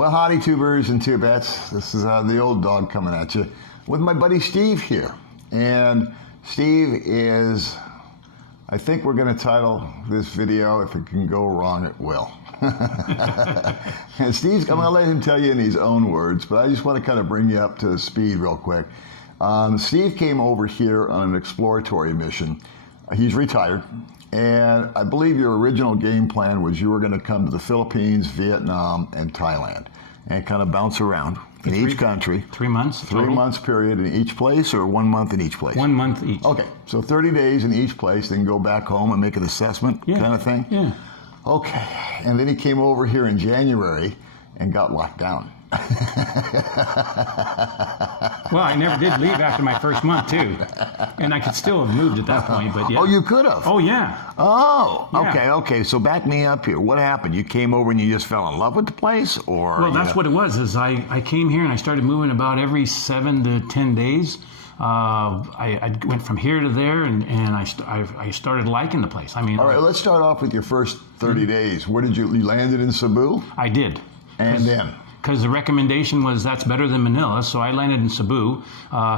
Well, howdy, tubers and tubets. This is the old dog coming at you with my buddy Steve here. And Steve is, I think we're going to title this video, "If It Can Go Wrong, It Will." And Steve's, I'm going to let him tell you in his own words, but I just want to kind of bring you up to speed real quick. Steve came over here on an exploratory mission. He's retired, and I believe your original game plan was you were going to come to the Philippines, Vietnam, and Thailand, and kind of bounce around in each country. 3 months. 3 months period in each place, or 1 month in each place? 1 month each. Okay, so 30 days in each place, then go back home and make an assessment kind of thing? Yeah. Okay, and then he came over here in January and got locked down. Well, I never did leave after my first month, too. And I could still have moved at that point, but yeah. Oh, you could have? Oh, yeah. Oh, Yeah. okay. So back me up here. What happened? You came over and you just fell in love with the place? Or Well, that's what it was, is I came here and I started moving about every 7 to 10 days. I went from here to there, and I started liking the place. I mean, All right, let's start off with your first 30 days. Where did you landed in Cebu? I did. And then? Because the recommendation was that's better than Manila, so I landed in Cebu.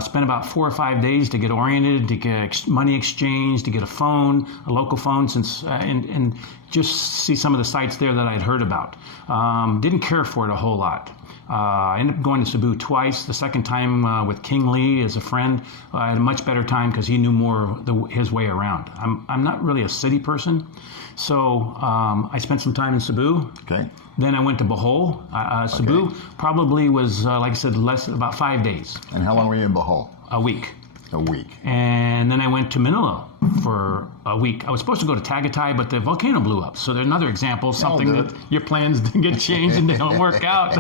Spent about 4 or 5 days to get oriented, to get money exchange, to get a phone, a local phone, and just see some of the sites there that I'd heard about. Didn't care for it a whole lot. I ended up going to Cebu twice. The second time with King Lee as a friend, I had a much better time because he knew more his way around. I'm not really a city person, so I spent some time in Cebu. Okay. Then I went to Bohol. Cebu probably was, like I said, about 5 days. And how long were you in Bohol? A week. A week. And then I went to Manila for a week. I was supposed to go to Tagaytay, but the volcano blew up. So there's another example of something that your plans get changed and they don't work out.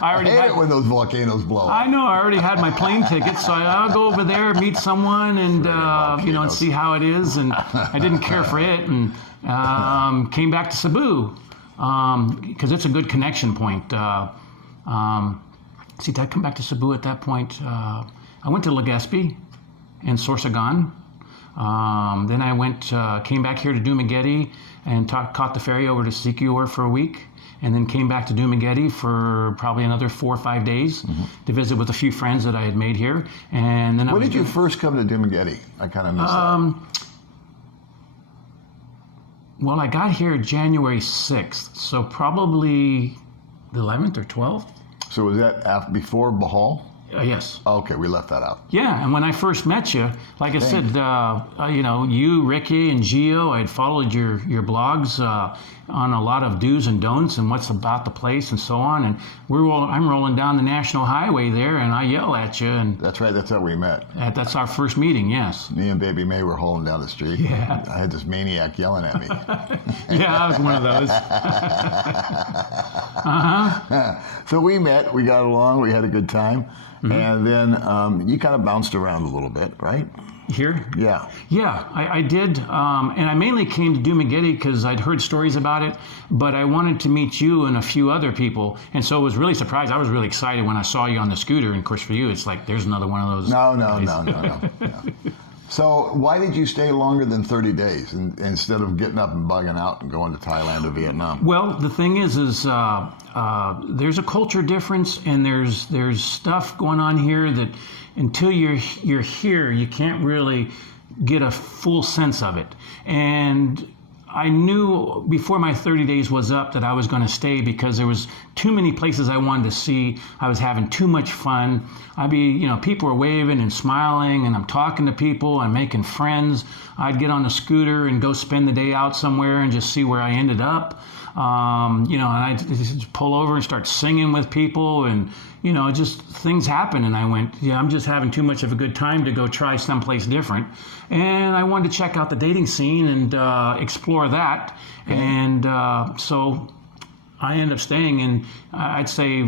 I hate it when those volcanoes blow up. I know. I already had my plane ticket, so I'll go over there, meet someone, and and see how it is. And I didn't care for it, and came back to Cebu because it's a good connection point. Did I come back to Cebu at that point? I went to Legazpi and Sorsogon. Then I came back here to Dumaguete and caught the ferry over to Siquijor for a week, and then came back to Dumaguete for probably another 4 or 5 days to visit with a few friends that I had made here. And then when did you first come to Dumaguete? I kind of missed that. Well, I got here January 6th, so probably the 11th or 12th. So was that before Bohol? Yes. Okay, we left that out. Yeah, and when I first met you, like I said, you, Ricky, and Gio, I had followed your blogs on a lot of do's and don'ts and what's about the place and so on. And I'm rolling down the national highway there, and I yell at you. And that's right. That's how we met. That's our first meeting. Yes. Me and Baby May were holding down the street. Yeah. I had this maniac yelling at me. Yeah, I was one of those. So we met. We got along. We had a good time. Mm-hmm. And then you kind of bounced around a little bit, right? Here? Yeah. Yeah, I did. And I mainly came to Dumaguete because I'd heard stories about it, but I wanted to meet you and a few other people. And so I was really surprised. I was really excited when I saw you on the scooter. And of course, for you, it's like, there's another one of those. No. So why did you stay longer than 30 days instead of getting up and bugging out and going to Thailand or Vietnam? Well, the thing is there's a culture difference, and there's stuff going on here that until you're here, you can't really get a full sense of it. And I knew before my 30 days was up that I was going to stay because there was too many places I wanted to see. I was having too much fun. People were waving and smiling, and I'm talking to people, I'm making friends. I'd get on a scooter and go spend the day out somewhere and just see where I ended up. And I'd just pull over and start singing with people, and just things happen. And I went, I'm just having too much of a good time to go try someplace different. And I wanted to check out the dating scene and explore that. And so I ended up staying, and I'd say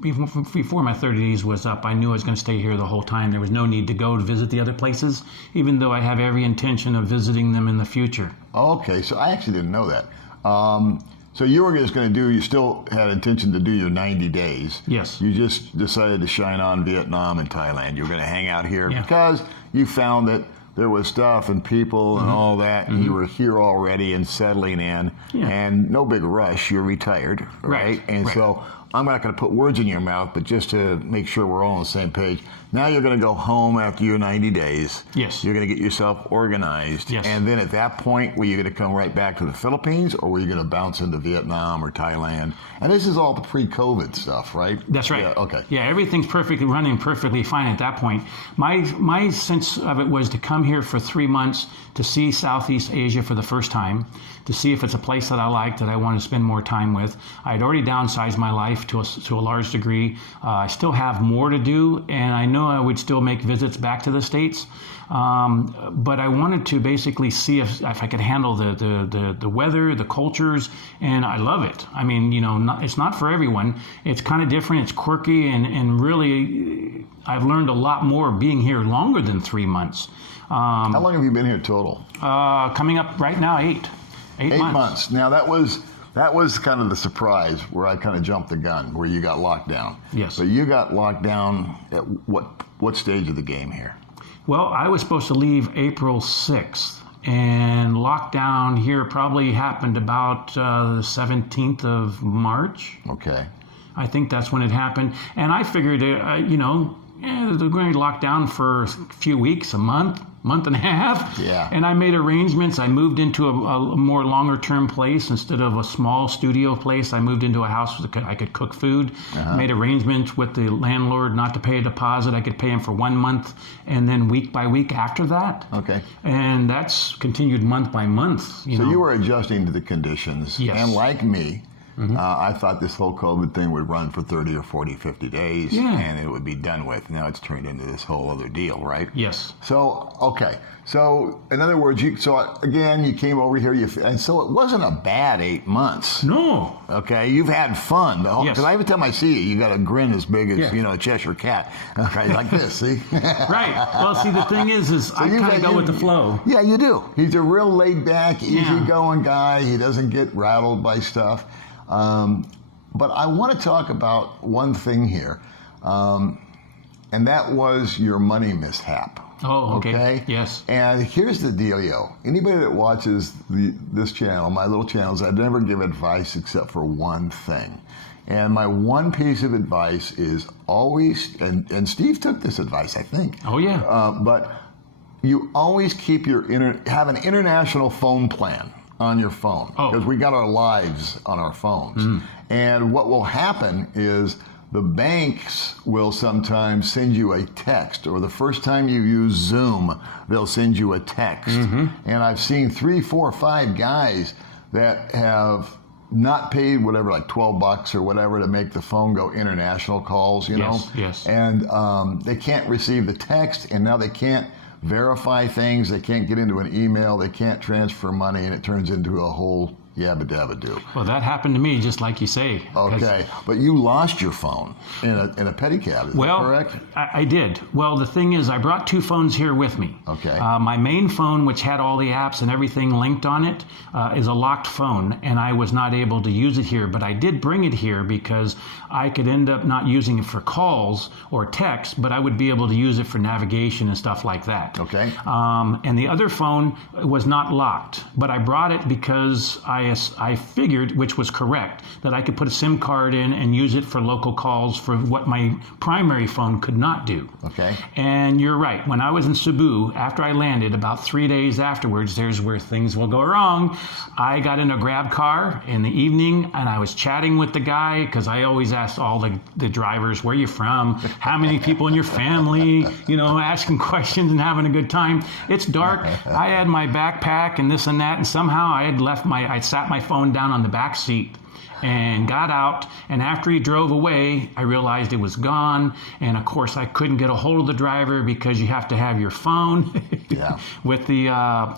before my 30 days was up, I knew I was going to stay here the whole time. There was no need to go to visit the other places, even though I have every intention of visiting them in the future. Okay, so I actually didn't know that. So you were just going to you still had intention to do your 90 days. Yes. You just decided to shine on Vietnam and Thailand. You were going to hang out here because you found that there was stuff and people and all that, and you were here already and settling in, and no big rush. You're retired, right? And so I'm not going to put words in your mouth, but just to make sure we're all on the same page. Now you're going to go home after your 90 days. Yes. You're going to get yourself organized. Yes. And then at that point, were you going to come right back to the Philippines, or were you going to bounce into Vietnam or Thailand? And this is all the pre-COVID stuff, right? That's right. Yeah, okay. Yeah, everything's running perfectly fine at that point. My sense of it was to come here for 3 months to see Southeast Asia for the first time, to see if it's a place that I like, that I want to spend more time with. I had already downsized my life to a large degree. I still have more to do, and I know I would still make visits back to the States. But I wanted to basically see if I could handle the weather, the cultures, and I love it. I mean, it's not for everyone. It's kind of different. It's quirky, and really, I've learned a lot more being here longer than 3 months. How long have you been here total? Coming up right now, 8 months. Now that was kind of the surprise where I kind of jumped the gun, where you got locked down. Yes. So you got locked down at what stage of the game here? Well, I was supposed to leave April 6th, and lockdown here probably happened about the 17th of March. Okay. I think that's when it happened. And I figured, they're going to lock down for a few weeks, a month and a half. Yeah. And I made arrangements. I moved into a more longer term place instead of a small studio place. I moved into a house where I could cook food. Made arrangements with the landlord not to pay a deposit. I could pay him for 1 month and then week by week after that. Okay. And that's continued month by month. So you were adjusting to the conditions. Yes. And like me, I thought this whole COVID thing would run for 30 or 40, 50 days, and it would be done with. Now it's turned into this whole other deal, right? Yes. So, okay. So, in other words, you came over here, and so it wasn't a bad 8 months. No. Okay, you've had fun. Because every time I see you, you got a grin as big as, a Cheshire cat. Right, like this, see? Right. Well, see, the thing is I kind of go with the flow. Yeah, you do. He's a real laid-back, easygoing guy. He doesn't get rattled by stuff. But I want to talk about one thing here, and that was your money mishap. Oh, okay. Yes. And here's the dealio. Anybody that watches this channel, my little channels, I never give advice except for one thing. And my one piece of advice is always, and Steve took this advice, I think. Oh, yeah. But you always keep have an international phone plan on your phone, because we got our lives on our phones. And what will happen is the banks will sometimes send you a text, or the first time you use Zoom, they'll send you a text. And I've seen 3, 4, 5 guys that have not paid whatever, like $12 or whatever, to make the phone go international calls, you know? Yes. And they can't receive the text, and now they can't verify things, they can't get into an email, they can't transfer money, and it turns into a whole yabba dabba do. Well, that happened to me, just like you say. Okay, but you lost your phone in a pedicab, is that correct? I did. Well, the thing is, I brought 2 phones here with me. Okay. My main phone, which had all the apps and everything linked on it, is a locked phone, and I was not able to use it here, but I did bring it here because I could end up not using it for calls or text, but I would be able to use it for navigation and stuff like that. Okay. And the other phone was not locked, but I brought it because I figured, which was correct, that I could put a SIM card in and use it for local calls for what my primary phone could not do. Okay. And you're right. When I was in Cebu, after I landed, about 3 days afterwards, there's where things will go wrong. I got in a grab car in the evening, and I was chatting with the guy, because I always ask all the drivers, where you from, how many people in your family, asking questions and having a good time. It's dark. I had my backpack and this and that, and somehow I'd sat my phone down on the back seat and got out, and after he drove away, I realized it was gone, and of course I couldn't get a hold of the driver because you have to have your phone with the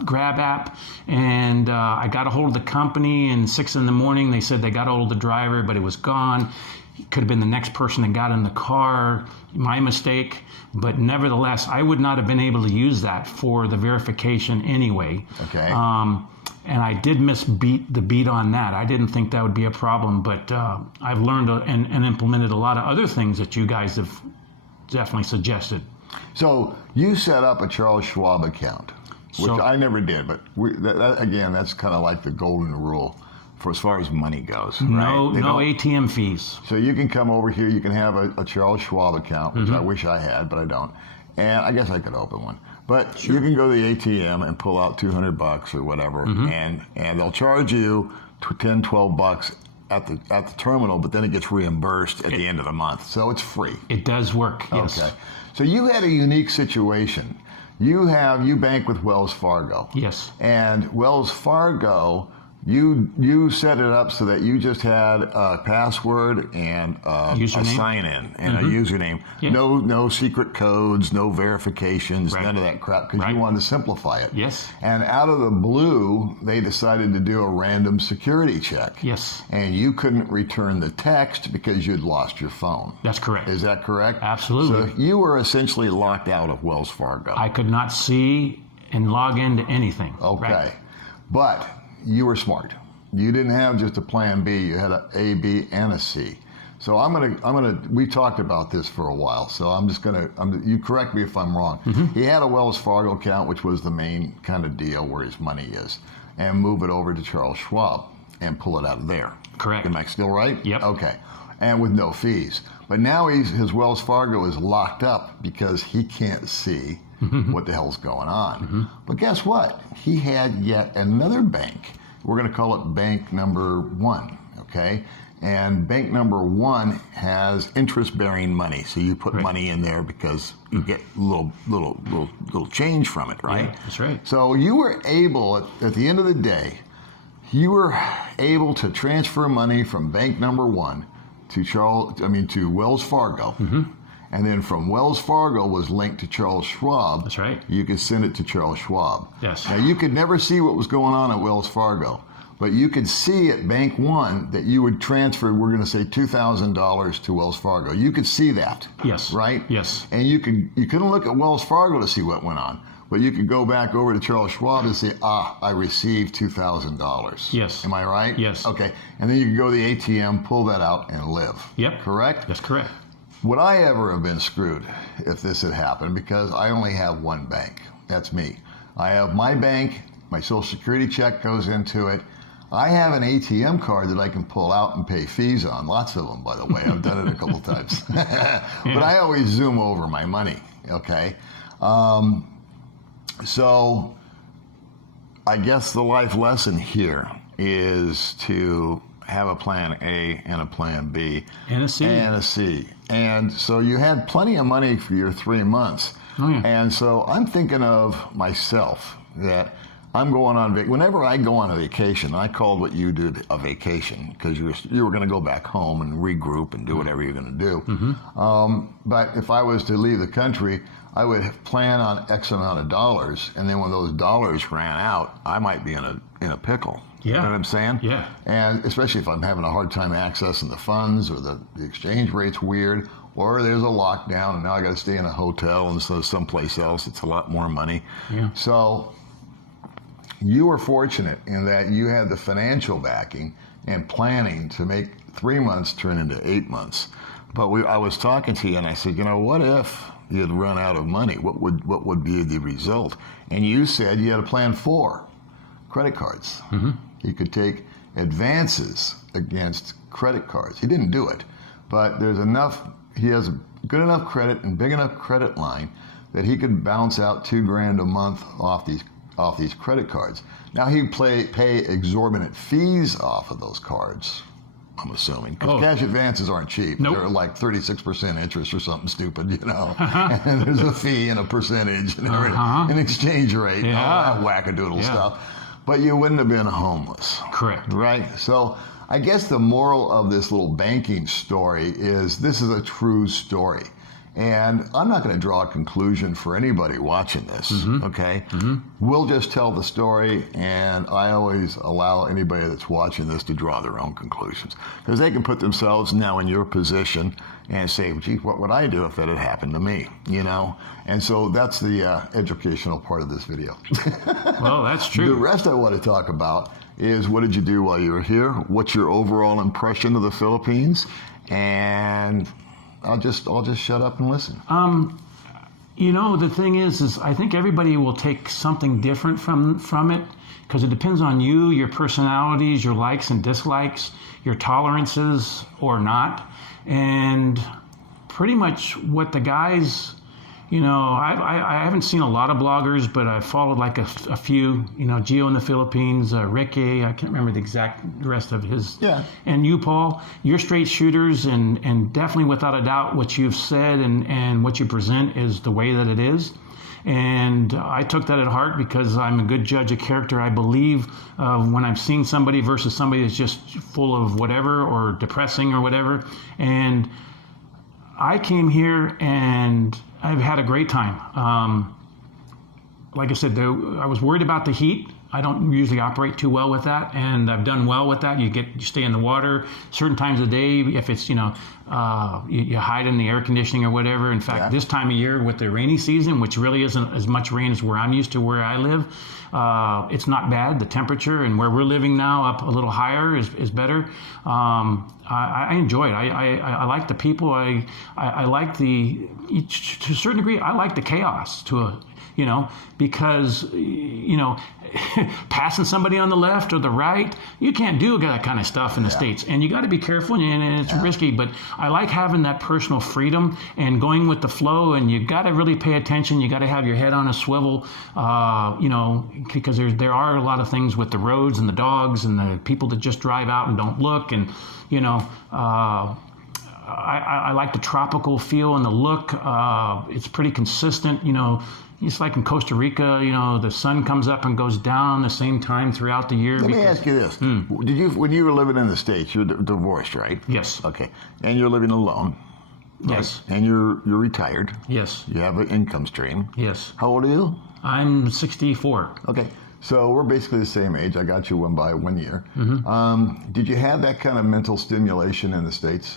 Grab app, and I got a hold of the company, and 6 in the morning they said they got a hold of the driver, but it was gone. It could have been the next person that got in the car, my mistake, but nevertheless, I would not have been able to use that for the verification anyway. Okay. And I did miss the beat on that. I didn't think that would be a problem, but I've learned and implemented a lot of other things that you guys have definitely suggested. So you set up a Charles Schwab account. which I never did. But again, that's kind of like the golden rule for as far as money goes. No, right? no ATM fees. So you can come over here. You can have a Charles Schwab account, which I wish I had, but I don't. And I guess I could open one. But you can go to the ATM and pull out $200 or whatever, and they'll charge you $10, $12 at the terminal, but then it gets reimbursed at the end of the month, so it's free. It does work. Yes. Okay. So you had a unique situation. You bank with Wells Fargo. Yes. And Wells Fargo, you set it up so that you just had a password and a sign-in and a username. Yeah. No secret codes, no verifications, none of that crap, because you wanted to simplify it. Yes. And out of the blue, they decided to do a random security check. Yes. And you couldn't return the text because you'd lost your phone. That's correct. Is that correct? Absolutely. So you were essentially locked out of Wells Fargo. I could not see and log into anything. Okay. Right. But you were smart. You didn't have just a plan B. You had an A, B, and a C. So we talked about this for a while. So you correct me if I'm wrong. He had a Wells Fargo account, which was the main kind of deal where his money is, and move it over to Charles Schwab and pull it out of there. Correct. Am I still right? Yep. Okay. And with no fees. But now his Wells Fargo is locked up because he can't see what the hell's going on. But guess what? He had yet another bank. We're going to call it bank number 1, okay? And bank number 1 has interest-bearing money. So you put money in there because you get little change from it, right? Yeah, that's right. So you were able, at the end of the day, you were able to transfer money from bank number 1 to Wells Fargo. And then from Wells Fargo was linked to Charles Schwab. That's right. You could send it to Charles Schwab. Yes. Now, you could never see what was going on at Wells Fargo, but you could see at Bank One that you would transfer, we're going to say $2,000 to Wells Fargo. You could see that. Yes. Right? Yes. And you couldn't look at Wells Fargo to see what went on, but you could go back over to Charles Schwab and say, I received $2,000. Yes. Am I right? Yes. Okay. And then you could go to the ATM, pull that out, and live. Yep. Correct? That's correct. Would I ever have been screwed if this had happened? Because I only have one bank. That's me. I have my bank, my Social Security check goes into it. I have an ATM card that I can pull out and pay fees on. Lots of them, by the way. I've done it a couple times. But I always zoom over my money, okay? So I guess the life lesson here is to have a plan A and a plan B. And a C. And a C. And so you had plenty of money for your 3 months. Oh, yeah. And so I'm thinking of myself that I'm going on whenever I go on a vacation, I called what you did a vacation because you were going to go back home and regroup and do whatever you're going to do. But if I was to leave the country, I would plan on X amount of dollars, and then when those dollars ran out, I might be in a pickle. Yeah. You know what I'm saying? Yeah. And especially if I'm having a hard time accessing the funds, or the exchange rate's weird, or there's a lockdown and now I got to stay in a hotel instead of someplace else. It's a lot more money. Yeah. So you were fortunate in that you had the financial backing and planning to make 3 months turn into 8 months. But I was talking to you and I said, what if you had run out of money? What would be the result? And you said you had a plan 4, credit cards. He could take advances against credit cards. He didn't do it, but he has a good enough credit and big enough credit line that he could bounce out $2,000 a month off these credit cards. Now he'd pay exorbitant fees off of those cards, I'm assuming. Because cash advances aren't cheap. Nope. They're like 36% interest or something stupid, and there's a fee and a percentage and an exchange rate and all that wackadoodle stuff. But you wouldn't have been homeless. Correct. Right? So I guess the moral of this little banking story is this is a true story. And I'm not going to draw a conclusion for anybody watching this, okay? We'll just tell the story, and I always allow anybody that's watching this to draw their own conclusions. Because they can put themselves now in your position and say, gee, what would I do if that had happened to me, And so that's the educational part of this video. Well, that's true. The rest I want to talk about is what did you do while you were here? What's your overall impression of the Philippines? And I'll just shut up and listen. You know, the thing is I think everybody will take something different from it, because it depends on you, your personalities, your likes and dislikes, your tolerances or not. And pretty much what the guys, you know, I haven't seen a lot of bloggers, but I followed like a few, you know, Gio in the Philippines, Ricky, I can't remember the exact rest of his. Yeah. And you, Paul, you're straight shooters, and definitely without a doubt what you've said and what you present is the way that it is. And I took that at heart because I'm a good judge of character. I believe when I'm seeing somebody versus somebody that's just full of whatever or depressing or whatever. And I came here and I've had a great time. Like I said, I was worried about the heat. I don't usually operate too well with that, and I've done well with that. You stay in the water certain times of day. If it's, you know, you hide in the air conditioning or whatever. In fact, this time of year with the rainy season, which really isn't as much rain as where I'm used to where I live, it's not bad. The temperature and where we're living now up a little higher is better. I enjoy it. I like the people. I like to a certain degree, I like the chaos you know, because, you know, passing somebody on the left or the right, you can't do that kind of stuff in the States. And you got to be careful, and it's risky. But I like having that personal freedom and going with the flow. And you got to really pay attention. You got to have your head on a swivel, you know, because there are a lot of things with the roads and the dogs and the people that just drive out and don't look. And, you know, I like the tropical feel and the look. It's pretty consistent, you know. It's like in Costa Rica, you know, the sun comes up and goes down the same time throughout the year. Let me ask you this. Did you, when you were living in the States, you're divorced, right? Yes. Okay. And you're living alone. Right? Yes. And you're retired. Yes. You have an income stream. Yes. How old are you? I'm 64. Okay. So we're basically the same age. I got you one by 1 year. Did you have that kind of mental stimulation in the States?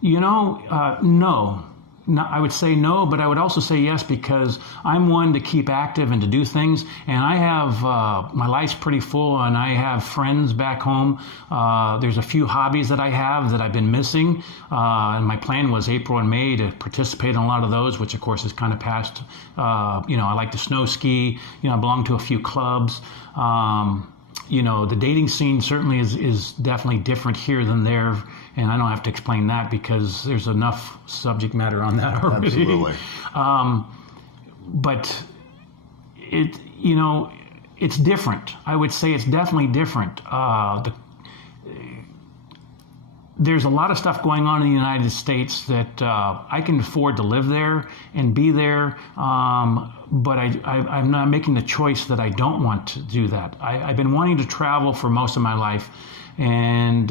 You know, no. I would say no, but I would also say yes, because I'm one to keep active and to do things. And I have, my life's pretty full, and I have friends back home. There's a few hobbies that I have that I've been missing. And my plan was April and May to participate in a lot of those, which of course is kind of past. You know, I like to snow ski. You know, I belong to a few clubs. You know, the dating scene certainly is definitely different here than there. And I don't have to explain that because there's enough subject matter on that already. Absolutely. But you know, it's different. I would say it's definitely different. There's a lot of stuff going on in the United States that I can afford to live there and be there, but I'm not making the choice that I don't want to do that. I've been wanting to travel for most of my life, and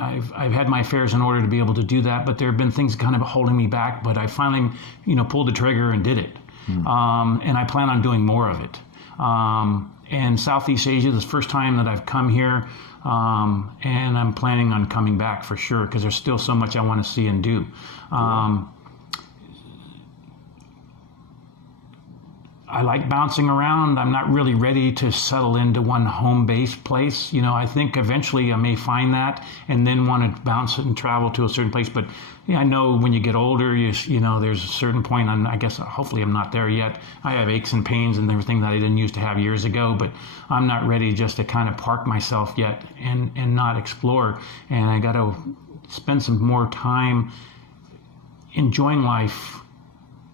I've had my affairs in order to be able to do that, but there have been things kind of holding me back, but I finally, you know, pulled the trigger and did it. And I plan on doing more of it. And Southeast Asia, this is the first time that I've come here, and I'm planning on coming back for sure, because there's still so much I want to see and do. I like bouncing around. I'm not really ready to settle into one home-based place. You know, I think eventually I may find that and then want to bounce it and travel to a certain place. But yeah, I know when you get older, you know, there's a certain point, I guess hopefully I'm not there yet. I have aches and pains and everything that I didn't used to have years ago, but I'm not ready just to kind of park myself yet and not explore. And I got to spend some more time enjoying life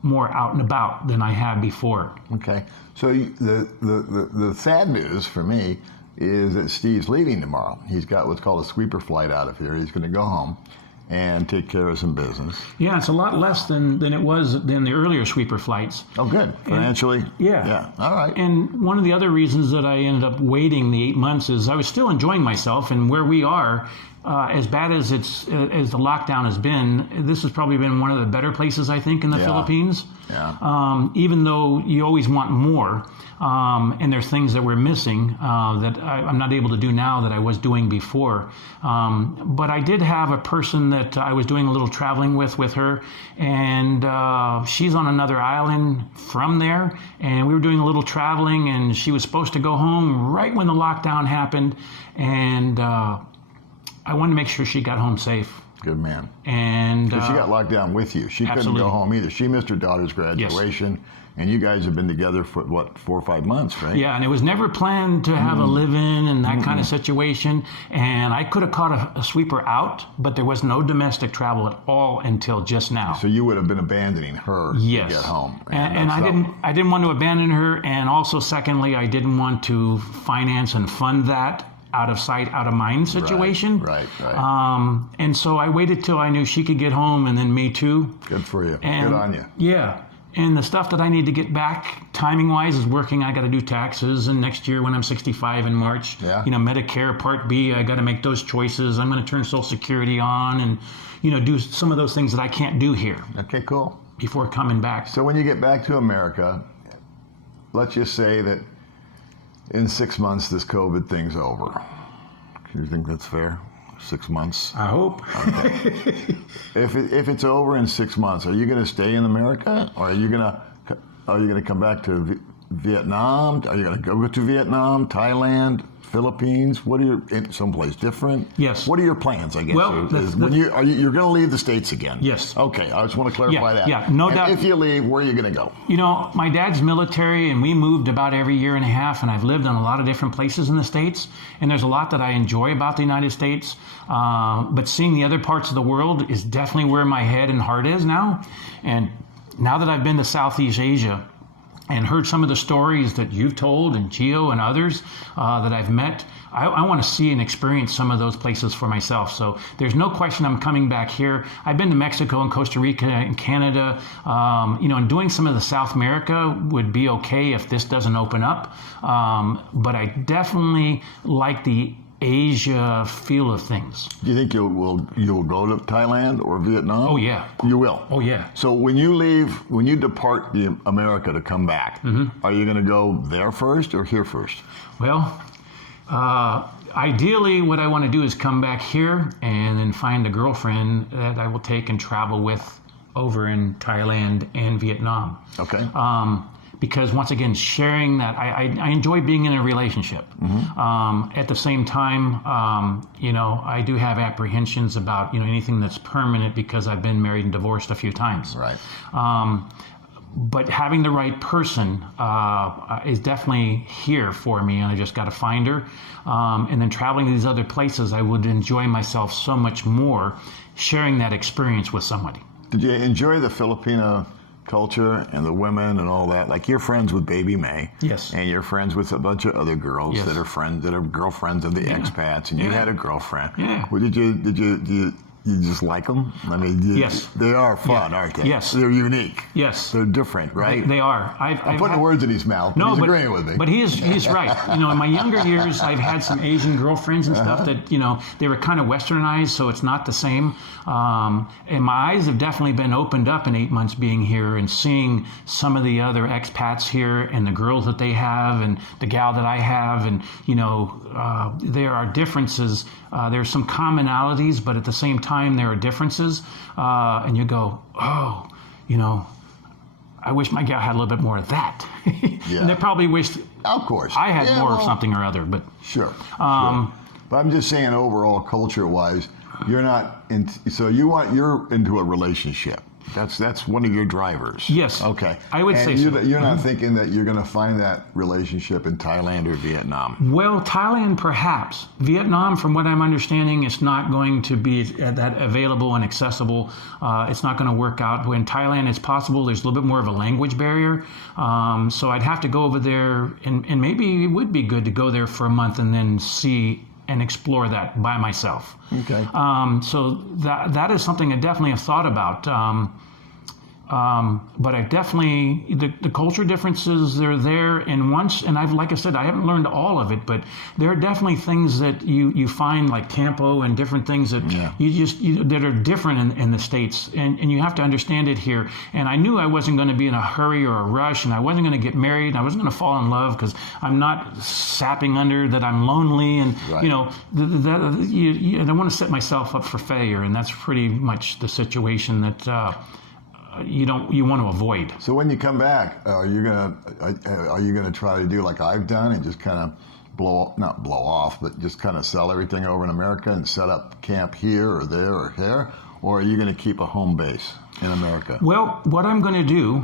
more out and about than I have before. Okay. So the sad news for me is that Steve's leaving tomorrow. He's got what's called a sweeper flight out of here. He's going to go home and take care of some business. Yeah, it's a lot less than it was than the earlier sweeper flights. Oh, good. Financially? Yeah. All right. And one of the other reasons that I ended up waiting the 8 months is I was still enjoying myself, and where we are, as bad as the lockdown has been, this has probably been one of the better places, I think, in the Philippines. Yeah. Even though you always want more, and there's things that we're missing that I'm not able to do now that I was doing before. But I did have a person that I was doing a little traveling with her, and she's on another island from there, and we were doing a little traveling, and she was supposed to go home right when the lockdown happened, and I wanted to make sure she got home safe. Good man. And She got locked down with you. She couldn't absolutely. go home either. She missed her daughter's graduation, and you guys have been together for, what, 4 or 5 months, right? Yeah, and it was never planned to have a live-in and that kind of situation. And I could have caught a sweeper out, but there was no domestic travel at all until just now. So you would have been abandoning her Yes. to get home. And I didn't want to abandon her, and also secondly, I didn't want to finance and fund that out of sight, out of mind situation. Right. And so I waited till I knew she could get home, and then me too. Good for you. And, good on you. Yeah. And the stuff that I need to get back, timing-wise, is working. I got to do taxes, and next year when I'm 65 in March, Medicare Part B, I got to make those choices. I'm going to turn Social Security on, and do some of those things that I can't do here. Okay, cool. Before coming back. So when you get back to America, let's just say that in 6 months this COVID thing's over. Do you think that's fair? 6 months? I hope. Okay. If it's over in 6 months, are you going to stay in America, or are you going to come back to Vietnam? Are you going to go to Vietnam, Thailand, Philippines? What are your someplace different? Yes. What are your plans? I guess. Well, you're going to leave the States again? Yes. Okay. I just want to clarify that. Yeah. No doubt. If you leave, where are you going to go? My dad's military, and we moved about every year and a half, and I've lived in a lot of different places in the States, and there's a lot that I enjoy about the United States, but seeing the other parts of the world is definitely where my head and heart is now. And now that I've been to Southeast Asia and heard some of the stories that you've told, and Gio and others that I've met, I want to see and experience some of those places for myself. So there's no question I'm coming back here. I've been to Mexico and Costa Rica and Canada, and doing some of the South America would be okay if this doesn't open up. But I definitely like the Asia feel of things. Do you think you'll go to Thailand or Vietnam? Oh, yeah. You will? Oh, yeah. So when you depart America to come back, are you going to go there first or here first? Well, ideally what I want to do is come back here and then find a girlfriend that I will take and travel with over in Thailand and Vietnam. Okay. Because once again, sharing that, I enjoy being in a relationship. At the same time, I do have apprehensions about, anything that's permanent, because I've been married and divorced a few times. Right. But having the right person is definitely here for me, and I just got to find her. And then traveling to these other places, I would enjoy myself so much more sharing that experience with somebody. Did you enjoy the Filipino culture and the women and all that? Like, you're friends with Baby May. Yes. And you're friends with a bunch of other girls that are girlfriends of the expats, and you had a girlfriend. Yeah. Well, did you just like them? I mean, yes. They are fun, aren't they? Yes. They're unique. Yes. They're different, right? They are. I'm putting words in his mouth. No, he's agreeing with me. But he's right. In my younger years, I've had some Asian girlfriends and stuff that, they were kind of westernized, so it's not the same. And my eyes have definitely been opened up in 8 months being here and seeing some of the other expats here and the girls that they have and the gal that I have. And, there are differences. There's some commonalities, but at the same time, there are differences. And you go, oh, I wish my gal had a little bit more of that. Yeah. And they probably wished of course. I had more of something or other, but sure. But I'm just saying, overall, culture-wise, you're not you're into a relationship. That's one of your drivers. Yes. Okay. I would say so. You're not thinking that you're going to find that relationship in Thailand or Vietnam. Well, Thailand perhaps. Vietnam, from what I'm understanding, it's not going to be that available and accessible. It's not going to work out. In Thailand, it's possible. There's a little bit more of a language barrier. So I'd have to go over there, and maybe it would be good to go there for a month and then see and explore that by myself. Okay. So that is something I definitely have thought about. But I definitely, the culture differences, they're there. And like I said, I haven't learned all of it, but there are definitely things that you find, like tempo and different things that that are different in the States. And you have to understand it here. And I knew I wasn't going to be in a hurry or a rush, and I wasn't going to get married, and I wasn't going to fall in love, because I'm not sapping under that I'm lonely. And, right. I don't want to set myself up for failure. And that's pretty much the situation that, you want to avoid. So when you come back, are you gonna try to do like I've done and just kind of not blow off, but just kind of sell everything over in America and set up camp here or there or here? Or are you going to keep a home base in America? Well, what I'm going to do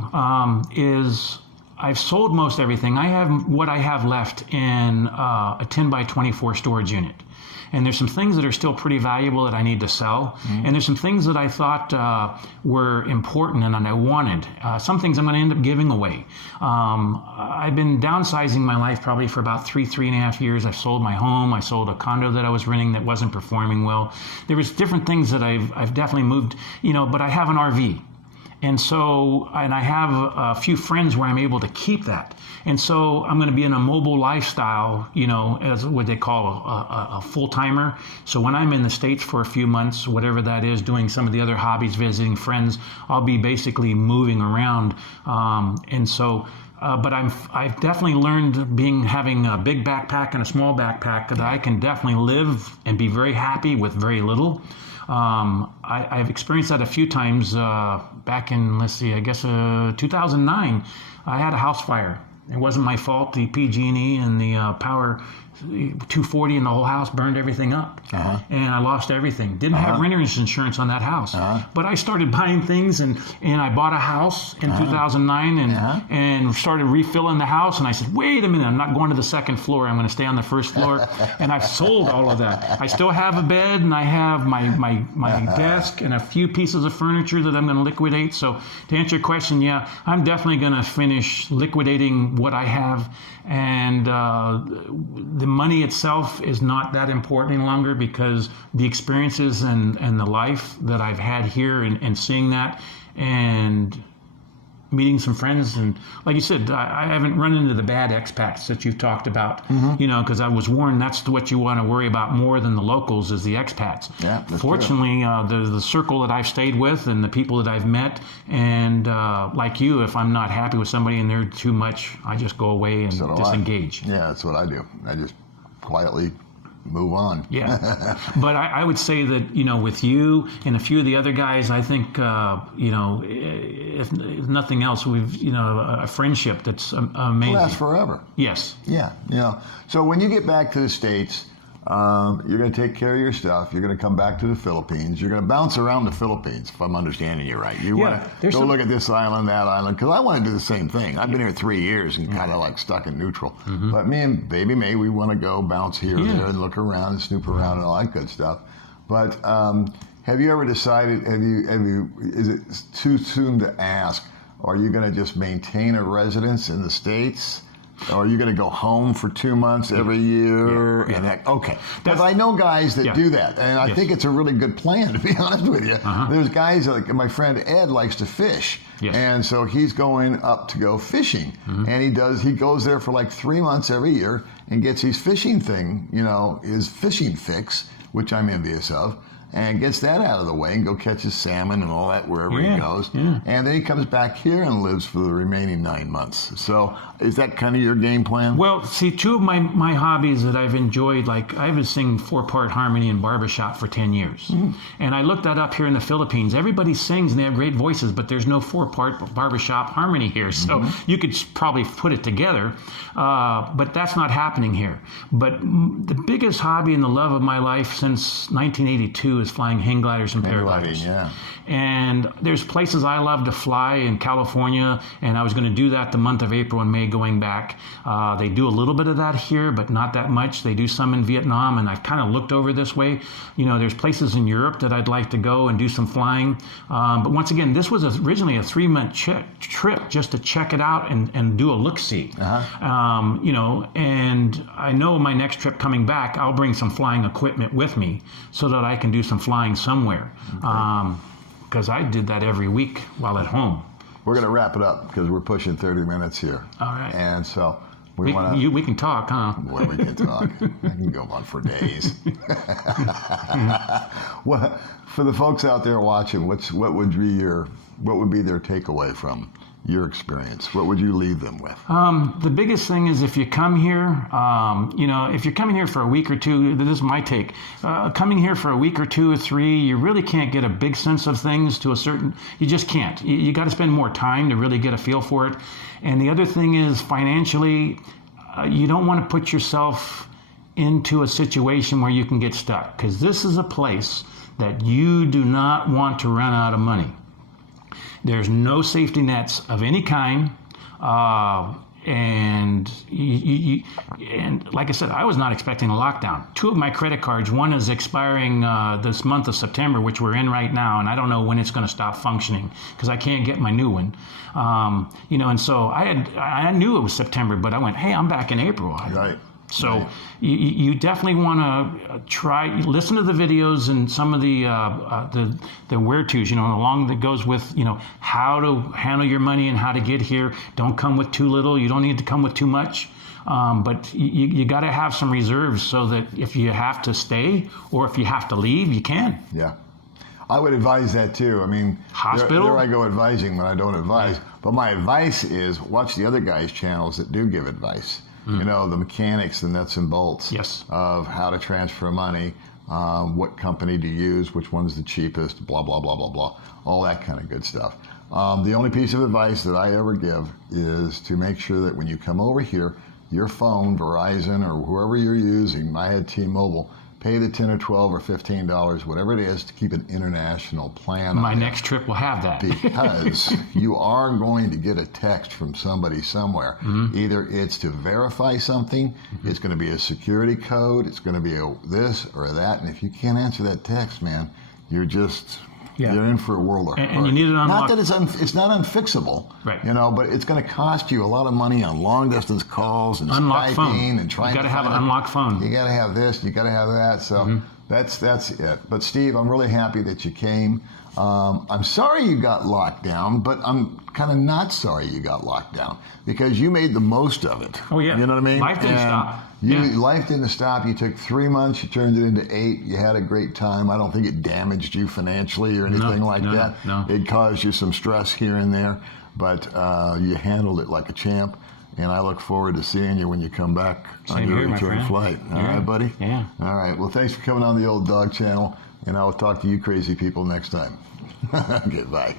is I've sold most everything. I have what I have left in a 10 by 24 storage unit. And there's some things that are still pretty valuable that I need to sell. Mm-hmm. And there's some things that I thought were important and I wanted. Some things I'm going to end up giving away. I've been downsizing my life probably for about three and a half years. I've sold my home. I sold a condo that I was renting that wasn't performing well. There was different things that I've definitely moved, but I have an RV. And so, and I have a few friends where I'm able to keep that. And so I'm going to be in a mobile lifestyle, as what they call a full-timer. So when I'm in the States for a few months, whatever that is, doing some of the other hobbies, visiting friends, I'll be basically moving around. But I've definitely learned having a big backpack and a small backpack that I can definitely live and be very happy with very little. I've experienced that a few times back in, 2009. I had a house fire. It wasn't my fault. The PG&E and the power 240 in the whole house burned everything up. Uh-huh. And I lost everything. Didn't have renter's insurance on that house. Uh-huh. But I started buying things and I bought a house in 2009 and started refilling the house. And I said, wait a minute, I'm not going to the second floor. I'm going to stay on the first floor. And I've sold all of that. I still have a bed and I have my desk and a few pieces of furniture that I'm going to liquidate. So to answer your question, yeah, I'm definitely going to finish liquidating what I have. And the money itself is not that important any longer because the experiences and the life that I've had here and seeing that and meeting some friends. And like you said, I haven't run into the bad expats that you've talked about, because I was warned that's what you want to worry about more than the locals is the expats. Yeah, fortunately, the circle that I've stayed with and the people that I've met, and like you, if I'm not happy with somebody and they're too much, I just go away and disengage. Yeah, that's what I do. I just quietly move on. Yeah. But I would say that, with you and a few of the other guys, I think, if nothing else, we've, a friendship that's amazing. Lasts forever. Yes. Yeah. So when you get back to the States, you're going to take care of your stuff. You're going to come back to the Philippines. You're going to bounce around the Philippines, if I'm understanding you right. You want to go look at this island, that island, because I want to do the same thing. I've been here 3 years and kind of like stuck in neutral. Mm-hmm. But me and Baby May, we want to go bounce here and there and look around and snoop around and all that good stuff. But have you ever decided, is it too soon to ask, are you going to just maintain a residence in the States? Or are you going to go home for 2 months every year? Yeah. And okay. Because I know guys that do that. And I think it's a really good plan, to be honest with you. Uh-huh. There's guys like my friend Ed likes to fish. Yes. And so he's going up to go fishing. Mm-hmm. And he goes there for like 3 months every year and gets his fishing thing, his fishing fix, which I'm envious of. And gets that out of the way and go catch his salmon and all that wherever he goes. Yeah. And then he comes back here and lives for the remaining 9 months. So is that kind of your game plan? Well, see, two of my hobbies that I've enjoyed, like I've been singing 4-part harmony in barbershop for 10 years. Mm. And I looked that up here in the Philippines. Everybody sings and they have great voices, but there's no 4-part barbershop harmony here. So you could probably put it together, but that's not happening here. But the biggest hobby and the love of my life since 1982 is flying hang gliders and paragliders. Yeah. And there's places I love to fly in California, and I was going to do that the month of April and May going back. They do a little bit of that here, but not that much. They do some in Vietnam, and I've kind of looked over this way. There's places in Europe that I'd like to go and do some flying. But once again, this was originally a 3-month trip just to check it out and do a look-see. Uh-huh. And I know my next trip coming back, I'll bring some flying equipment with me so that I can do some flying somewhere. Okay. Because I did that every week while at home. We're going to wrap it up because we're pushing 30 minutes here. All right. And so we can talk, huh? Well, we can talk. I can go on for days. Well, for the folks out there watching, what would be their takeaway from your experience? What would you leave them with? The biggest thing is if you come here, if you're coming here for a week or two, this is my take. Coming here for a week or 2 or 3, you really can't get a big sense of things you just can't. You got to spend more time to really get a feel for it. And the other thing is financially, you don't want to put yourself into a situation where you can get stuck, because this is a place that you do not want to run out of money. There's no safety nets of any kind. And like I said, I was not expecting a lockdown. 2 of my credit cards, one is expiring this month of September, which we're in right now, and I don't know when it's going to stop functioning because I can't get my new one. And so I knew it was September, but I went, hey, I'm back in April. Right. So right. You definitely want to listen to the videos and some of the where-tos, along that goes with, how to handle your money and how to get here. Don't come with too little. You don't need to come with too much. But you got to have some reserves so that if you have to stay or if you have to leave, you can. Yeah. I would advise that too. I mean, hospital. There I go advising when I don't advise. But my advice is watch the other guys' channels that do give advice. The mechanics, the nuts and bolts of how to transfer money, what company to use, which one's the cheapest, blah, blah, blah, blah, blah, all that kind of good stuff. The only piece of advice that I ever give is to make sure that when you come over here, your phone, Verizon, or whoever you're using, I had T-Mobile, pay the $10 or $12 or $15, whatever it is, to keep an international plan. My next trip will have that. Because you are going to get a text from somebody somewhere. Either it's to verify something, it's going to be a security code, it's going to be a this or that, and if you can't answer that text, man, you're just... You're in for a world of hurt. And you need it unlocked. Not that it's not unfixable, right? But it's going to cost you a lot of money on long distance calls and unlocked Skyping phone. and trying. You got to have an unlocked phone. You got to have this. You got to have that. So that's it. But Steve, I'm really happy that you came. I'm sorry you got locked down, but I'm kind of not sorry you got locked down because you made the most of it. Oh yeah, you know what I mean. Life didn't stop. Life didn't stop. You took 3 months, you turned it into 8. You had a great time. I don't think it damaged you financially or anything like that. No. It caused you some stress here and there, but you handled it like a champ. And I look forward to seeing you when you come back on your return flight. All right, buddy? Yeah. All right. Well, thanks for coming on the Old Dog Channel, and I will talk to you crazy people next time. Goodbye.